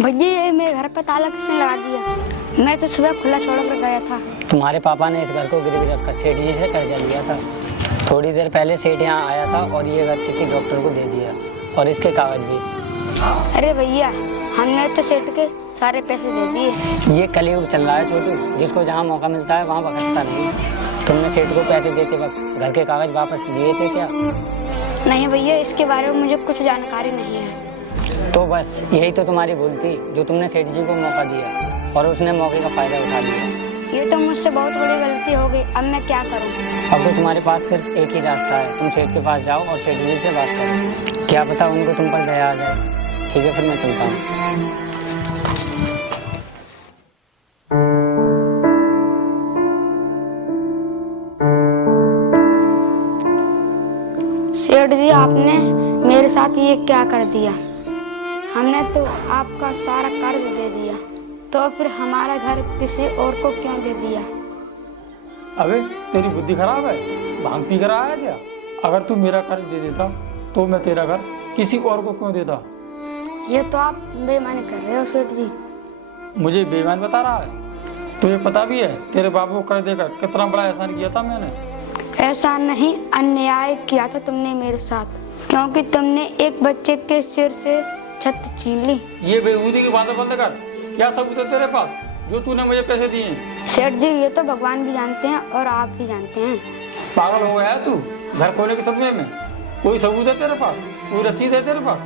भैया ये मेरे घर पे ताला किसने लगा दिया? मैं तो सुबह खुला छोड़ कर गया था। तुम्हारे पापा ने इस घर को गिरवी रखकर सेठ जी से कर्जा लिया था। थोड़ी देर पहले सेठ यहाँ आया था और ये घर किसी डॉक्टर को दे दिया और इसके कागज भी। अरे भैया हमने तो सेठ के सारे पैसे दे दिए। ये कलयुग चल रहा है छोटू, जिसको जहाँ मौका मिलता है वहाँ पकड़ता नहीं। तुमने सेठ को पैसे देते वक्त घर के कागज वापस दिए थे क्या? नहीं भैया, इसके बारे में मुझे कुछ जानकारी नहीं है। तो बस यही तो तुम्हारी भूल थी, जो तुमने सेठ जी को मौका दिया और उसने मौके का फायदा उठा लिया। ये तो मुझसे बहुत बड़ी गलती हो गई। अब मैं क्या करूं? अब तो तुम्हारे पास सिर्फ एक ही रास्ता है, तुम सेठ के पास जाओ और सेठ जी से बात करो। क्या पता उनको तुम पर दया आ जाए। ठीक है, फिर मैं चलता हूँ। सेठ जी, आपने मेरे साथ ये क्या कर दिया? हमने तो आपका सारा कर्ज दे दिया, तो फिर हमारा घर किसी और को क्यों दे दिया? अबे तेरी बुद्धि खराब है, भांग पी कर आया क्या? अगर तू मेरा कर्ज दे देता तो मैं तेरा घर किसी और को क्यों देता? ये तो आप बेईमानी कर रहे हो सेठ जी। मुझे बेईमान बता रहा है? तुझे पता भी है तेरे बाबू को कर्ज देकर कितना बड़ा एहसान किया था मैंने? ऐसा नहीं, अन्याय किया था तुमने मेरे साथ, क्योंकि तुमने एक बच्चे के सिर से छत छीन ली। ये बेहूदी की बातें बंद कर। क्या सबूत है तेरे पास जो तूने मुझे पैसे दिए? सेठ जी, ये तो भगवान भी जानते हैं और आप भी जानते हैं। पागल हो गया है तू? घर खोने के सपने में कोई सबूत है तेरे पास? कोई रसीद है तेरे पास?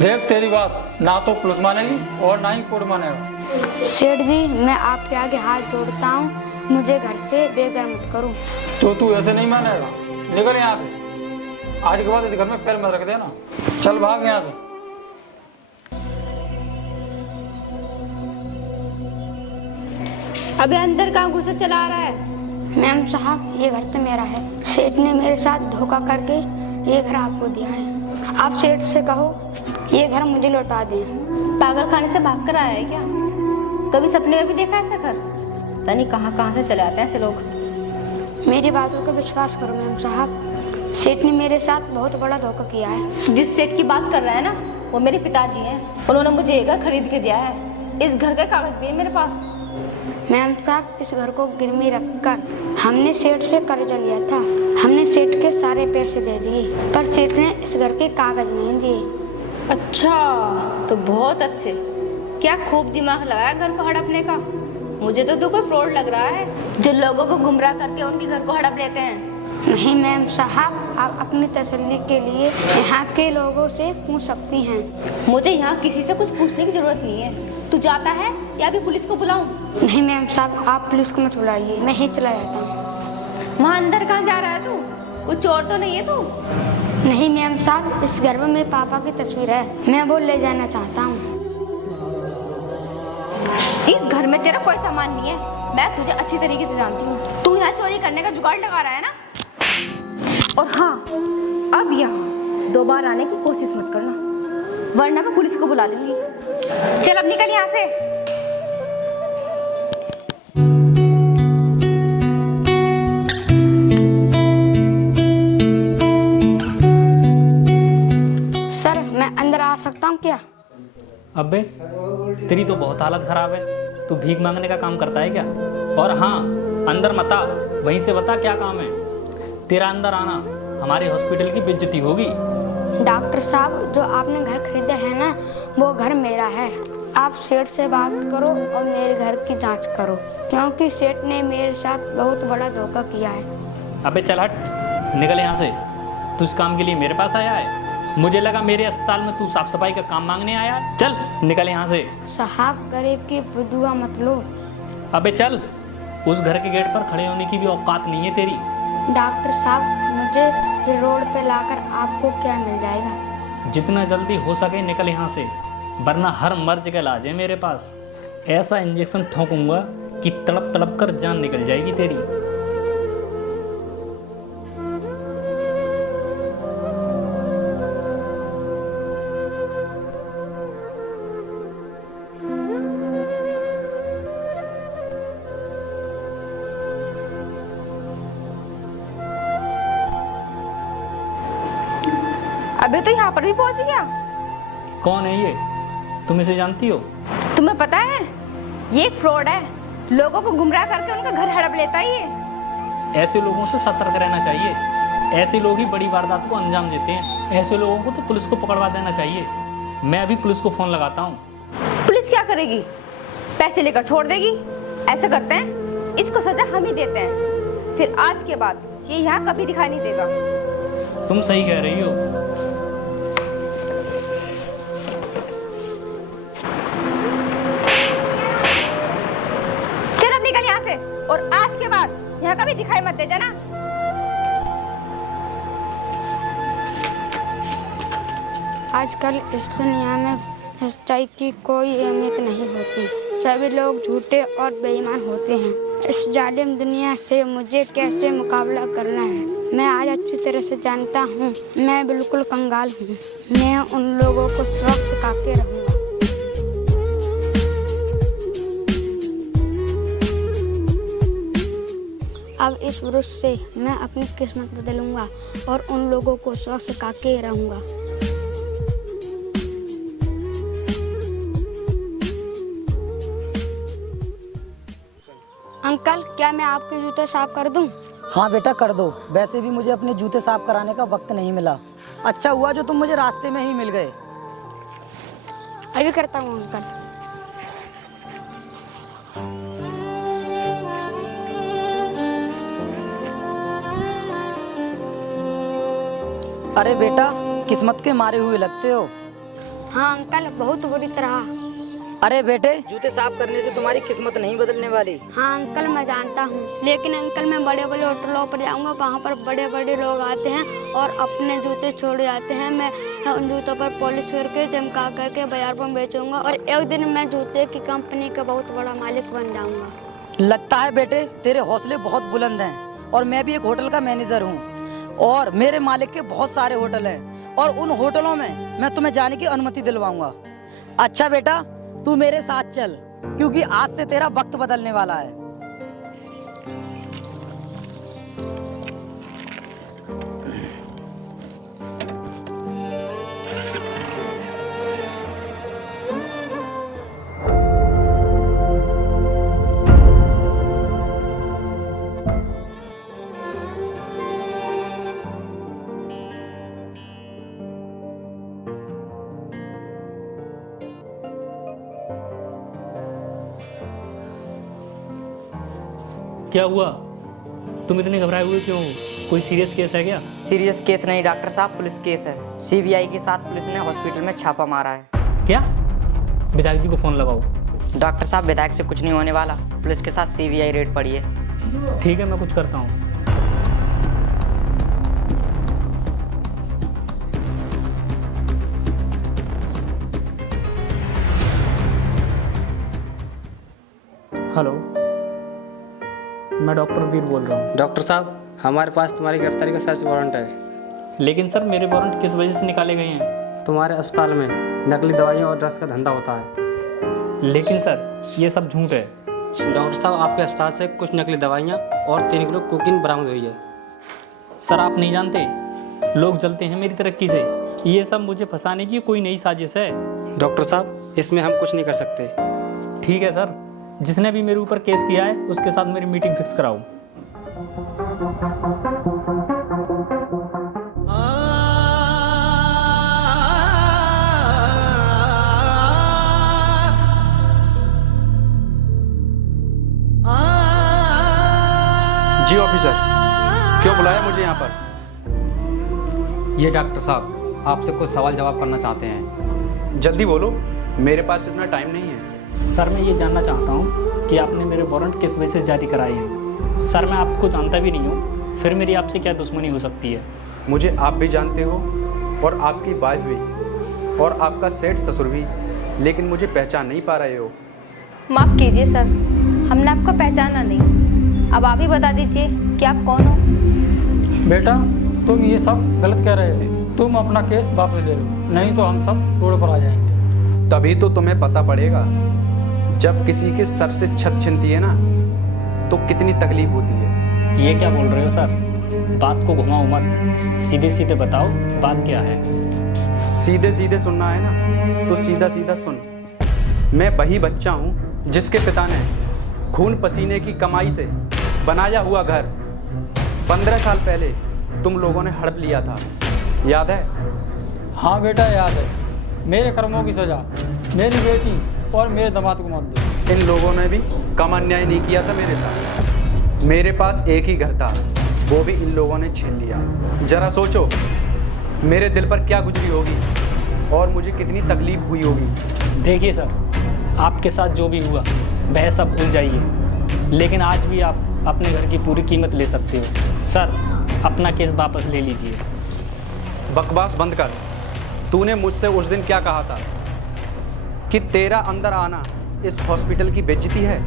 देख, तेरी बात ना तो पुलिस मानेगी और ना ही कोर्ट मानेगा। सेठ जी, मैं आपके आगे हाथ जोड़ता हूँ, मुझे घर से बेघर मत करो। तो तू ऐसे नहीं मानेगा, निकल यहाँ से। आज के बाद इस घर में पैर मत रख देना। चल भाग यहाँ से। अबे अंदर कहाँ घुसे चला रहा है? मैम साहब, ये घर तो मेरा है। सेठ ने मेरे साथ धोखा करके ये घर आपको दिया है। आप सेठ से कहो ये घर मुझे लौटा दें। पागल खाने से भाग कर आया है क्या? कभी सपने में भी देखा ऐसा घर? पता नहीं कहाँ से चले आते हैं ऐसे लोग। मेरी बातों का विश्वास करो मैम साहब, सेठ ने मेरे साथ बहुत बड़ा धोखा किया है। जिस सेठ की बात कर रहा है ना, वो मेरे पिताजी हैं। उन्होंने मुझे ये घर खरीद के दिया है। इस घर के कागज भी है मेरे पास। मैम साहब, इस घर को गिरवी रखकर हमने सेठ से कर्जा लिया था। हमने सेठ के सारे पैसे दे दिए, पर सेठ ने इस घर के कागज नहीं दिए। अच्छा, तो बहुत अच्छे। क्या खूब दिमाग लगाया घर को हड़पने का। मुझे तो तू कोई फ्रॉड लग रहा है, जो लोगों को गुमराह करके उनके घर को हड़प लेते हैं। नहीं मैम साहब, आप अपनी तसल्ली के लिए यहाँ के लोगों से पूछ सकती हैं। मुझे यहाँ किसी से कुछ पूछने की जरूरत नहीं है। तू जाता है या अभी पुलिस को बुलाऊं? नहीं मैम साहब, आप पुलिस को मत बुलाइए, मैं ही चला जाता हूँ। वहाँ अंदर कहाँ जा रहा है तू? वो चोर तो नहीं है तू? नहीं मैम साहब, इस घर में मेरे पापा की तस्वीर है, मैं वो ले जाना चाहता हूँ। इस घर में तेरा कोई सामान नहीं है, मैं तुझे अच्छी तरीके से जानती हूँ। तू यहाँ चोरी करने का जुगाड़ लगा रहा है ना? और हाँ, अब यहाँ दोबारा आने की कोशिश मत करना, वरना मैं पुलिस को बुला लूंगी। चल अब निकल यहाँ से। सर, मैं अंदर आ सकता हूँ क्या? अबे तेरी तो बहुत हालत खराब है। तू भीख मांगने का काम करता है क्या? और हाँ, अंदर मत आ, वहीं से बता क्या काम है तेरा। अंदर आना हमारे हॉस्पिटल की बेइज्जती होगी। डॉक्टर साहब, जो आपने घर खरीदा है ना, वो घर मेरा है। आप सेठ से बात करो और मेरे घर की जांच करो, क्योंकि सेठ ने मेरे साथ बहुत बड़ा धोखा किया है। अबे चल हट, निकल यहाँ से। तू इस काम के लिए मेरे पास आया है? मुझे लगा मेरे अस्पताल में तू साफ सफाई का काम मांगने आया है। चल निकल यहाँ से। साहब, गरीब की बुद्धुआ मत लो। अबे चल, उस घर के गेट पर खड़े होने की भी औकात नहीं है तेरी। डॉक्टर साहब, मुझे रोड पे लाकर आपको क्या मिल जाएगा? जितना जल्दी हो सके निकल यहाँ से, वरना हर मर्ज का इलाज है मेरे पास। ऐसा इंजेक्शन ठोकूंगा कि तड़प तड़प कर जान निकल जाएगी तेरी। अबे तो यहाँ पर भी पहुंच गया। कौन है ये? तुम इसे जानती हो? तुम्हें पता है ये एक फ्रॉड है, लोगों को गुमराह करके उनका घर हड़प लेता है ये। ऐसे लोगों से सतर्क रहना चाहिए, ऐसे लोग ही बड़ी वारदात को अंजाम देते हैं। ऐसे लोगों को तो पुलिस को पकड़वा देना चाहिए। मैं अभी पुलिस को फ़ोन लगाता हूँ। पुलिस क्या करेगी? पैसे लेकर छोड़ देगी। ऐसा करते हैं, इसको सजा हम ही देते हैं, फिर आज के बाद ये यहाँ कभी दिखाई नहीं देगा। तुम सही कह रही हो। चल अब निकल यहाँ से, और आज के बाद यहाँ कभी दिखाई मत दे जाना। आजकल इस दुनिया में सच्चाई की कोई अहमियत नहीं होती। सभी लोग झूठे और बेईमान होते हैं। इस जालिम दुनिया से मुझे कैसे मुकाबला करना है, मैं आज अच्छी तरह से जानता हूँ। मैं बिल्कुल कंगाल हूँ। मैं उन लोगों को सबक सिखा के रहूँगा। अब इस ब्रुश से मैं अपनी किस्मत बदलूंगा और उन लोगों को सबक सिखा के रहूँगा। अंकल, क्या मैं आपके जूते साफ कर दूं? हाँ बेटा कर दो। वैसे भी मुझे अपने जूते साफ कराने का वक्त नहीं मिला। अच्छा हुआ जो तुम मुझे रास्ते में ही मिल गए। अभी करता हूँ अंकल। अरे बेटा, किस्मत के मारे हुए लगते हो। हाँ अंकल, बहुत बुरी तरह। अरे बेटे, जूते साफ करने से तुम्हारी किस्मत नहीं बदलने वाली। हाँ अंकल, मैं जानता हूँ, लेकिन अंकल मैं बड़े बड़े होटलों पर जाऊँगा, वहाँ पर बड़े बड़े लोग आते हैं और अपने जूते छोड़ जाते हैं। मैं उन जूतों पर पॉलिश करके चमका करके बाजार पर बेचूंगा और एक दिन मैं जूते की कंपनी का बहुत बड़ा मालिक बन जाऊँगा। लगता है बेटे तेरे हौसले बहुत बुलंद हैं। और मैं भी एक होटल का मैनेजर हूँ और मेरे मालिक के बहुत सारे होटल हैं और उन होटलों में मैं तुम्हें जाने की अनुमति दिलवाऊंगा। अच्छा बेटा, तू मेरे साथ चल, क्योंकि आज से तेरा वक्त बदलने वाला है। क्या हुआ? तुम इतने घबराए हुए क्यों? कोई सीरियस केस है क्या? सीरियस केस नहीं डॉक्टर साहब, पुलिस केस है। सीबीआई के साथ पुलिस ने हॉस्पिटल में छापा मारा है। क्या? विधायक जी को फोन लगाओ। डॉक्टर साहब, विधायक से कुछ नहीं होने वाला, पुलिस के साथ सीबीआई रेड पड़ी है। ठीक है, मैं कुछ करता हूँ। हेलो, मैं डॉक्टर वीर बोल रहा हूँ। डॉक्टर साहब, हमारे पास तुम्हारी गिरफ्तारी का सर्च वारंट है। लेकिन सर, मेरे वारंट किस वजह से निकाले गए हैं? तुम्हारे अस्पताल में नकली दवाइयाँ और ड्रग्स का धंधा होता है। लेकिन सर, ये सब झूठ है। डॉक्टर साहब, आपके अस्पताल से कुछ नकली दवाइयाँ और 3 किलो कोकीन बरामद हुई है। सर, आप नहीं जानते, लोग जलते हैं मेरी तरक्की से। ये सब मुझे फंसाने की कोई नई साजिश है। डॉक्टर साहब, इसमें हम कुछ नहीं कर सकते। ठीक है सर, जिसने भी मेरे ऊपर केस किया है उसके साथ मेरी मीटिंग फिक्स कराओ। जी ऑफिसर, क्यों बुलाया मुझे यहाँ पर? ये डॉक्टर साहब आपसे कुछ सवाल जवाब करना चाहते हैं। जल्दी बोलो, मेरे पास इतना टाइम नहीं है। सर, मैं ये जानना चाहता हूँ कि आपने मेरे वारंट किस वजह से जारी कराए हैं। सर, मैं आपको जानता भी नहीं हूँ, फिर मेरी आपसे क्या दुश्मनी हो सकती है? मुझे आप भी जानते हो और आपकी वाइफ भी और आपका सेठ ससुर भी, लेकिन मुझे पहचान नहीं पा रहे हो। माफ कीजिए सर, हमने आपको पहचाना नहीं। अब आप ही बता दीजिए कि आप कौन हो। बेटा, तुम ये सब गलत कह रहे हो। तुम अपना केस वापस ले लो, नहीं तो हम सब रोड पर आ जाएंगे। तभी तो तुम्हें पता पड़ेगा, जब किसी के सर से छत छिनती है ना, तो कितनी तकलीफ होती है। ये क्या बोल रहे हो सर? बात को घुमाओ मत, सीधे सीधे बताओ बात क्या है। सीधे सीधे सुनना है ना, तो सीधा सीधा सुन। मैं वही बच्चा हूँ जिसके पिता ने खून पसीने की कमाई से बनाया हुआ घर 15 साल पहले तुम लोगों ने हड़प लिया था, याद है? हाँ बेटा याद है। मेरे कर्मों की सजा मेरी बेटी और मेरे दामाद को मत दो। इन लोगों ने भी कम अन्याय नहीं किया था मेरे साथ। मेरे पास एक ही घर था, वो भी इन लोगों ने छीन लिया। जरा सोचो मेरे दिल पर क्या गुजरी होगी और मुझे कितनी तकलीफ हुई होगी। देखिए सर, आपके साथ जो भी हुआ वह सब भूल जाइए, लेकिन आज भी आप अपने घर की पूरी कीमत ले सकते हो। सर, अपना केस वापस ले लीजिए। बकवास बंद कर। तूने मुझसे उस दिन क्या कहा था कि तेरा अंदर आना इस हॉस्पिटल की बेइज्जती है,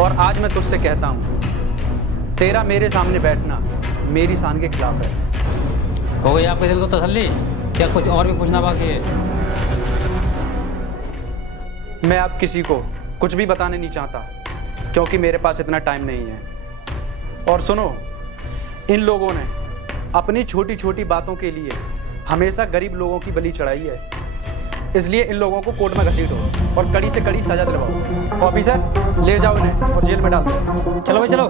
और आज मैं तुझसे कहता हूँ तेरा मेरे सामने बैठना मेरी शान के खिलाफ है। हो गई आपके दिल को तसल्ली? क्या कुछ और भी पूछना बाकी है? मैं अब किसी को कुछ भी बताने नहीं चाहता, क्योंकि मेरे पास इतना टाइम नहीं है। और सुनो, इन लोगों ने अपनी छोटी छोटी बातों के लिए हमेशा गरीब लोगों की बलि चढ़ाई है, इसलिए इन लोगों को कोर्ट में घसीटो और कड़ी से कड़ी सजा दिलवाओ। ऑफिसर, ले जाओ इन्हें और जेल में डाल दो। चलो भाई चलो।